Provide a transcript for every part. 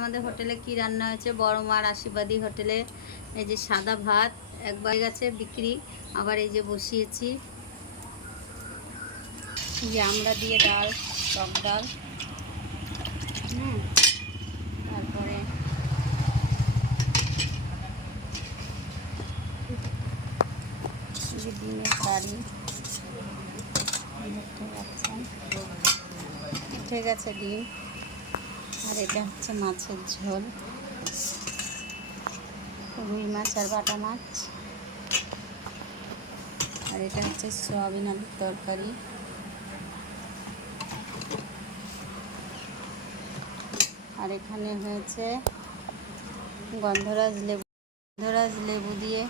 আমাদের হোটেলে কি রান্না হয়েছে? বড় মার আশীর্বাদী হোটেলে এই যে সাদা ভাত একবার গেছে বিক্রি, আবার এই যে বসিয়েছি। যে আমরা দিয়ে ডাল, টক ডাল। তারপরে ডিমের কারি। উঠে গেছে ডিম। আর এটা হচ্ছে মাছের ঝোল। রুই মাছ আর বাটা মাছ। আর এটা হচ্ছে সয়াবিন আলুর তরকারি। আর এখানে হয়েছে গন্ধরাজ লেবু। গন্ধরাজ লেবু দিয়ে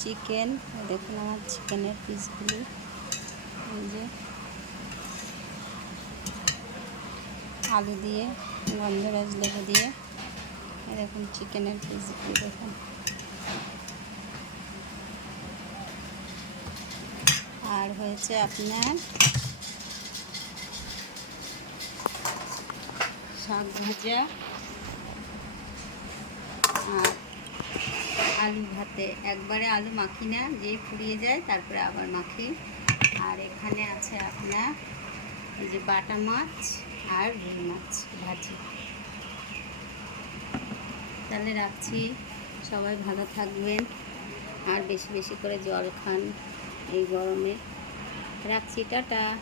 চিকেন দেখুন আমার চিকেনের পিসগুলি এই যে। আলু দিয়ে, গন্ধরাজ লেবু দিয়ে। এরকম চিকেনের পিসগুলি দেখুন। আর হয়েছে আপনার শাক ভাজা আর আলু ভাতে। একবারে আলু মাখি না, যে ফুরিয়ে যায় তারপরে আবার মাখি। আর এখানে আছে আপনার এই যে বাটা মাছ। আর রুই মাছ ভাজি। তাহলে রাখছি। সবাই ভালো থাকবেন। আর বেশি বেশি করে জল খান এই গরমে। রাখছি, টাটা।